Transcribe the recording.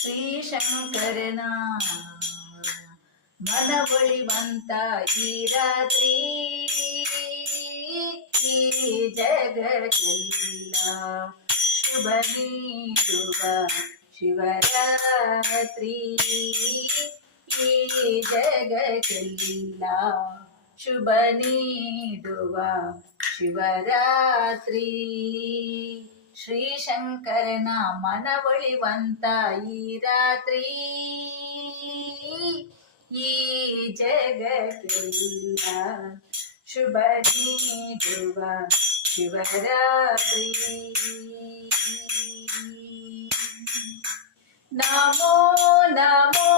ಶ್ರೀಶಂಕರನ ಮನವೊಳಿವಂತ ಈ ರಾತ್ರಿ ಈ ಜಗಕ್ಕೆಲ್ಲ ಶುಭ ನೀಡುವ ಶಿವರಾತ್ರಿ ಈ ಜಗಕ್ಕೆಲ್ಲ ಶುಭ ನೀಡುವ ಶಿವರಾತ್ರಿ. ಶ್ರೀಶಂಕರನ ಮನವೊಳಿವಂತ ಈ ರಾತ್ರಿ ಈ ಜಗಕ್ಕೆಲ್ಲ ಶುಭ ನೀಡುವ ಶಿವರಾತ್ರಿ. ನಮೋ ನಮೋ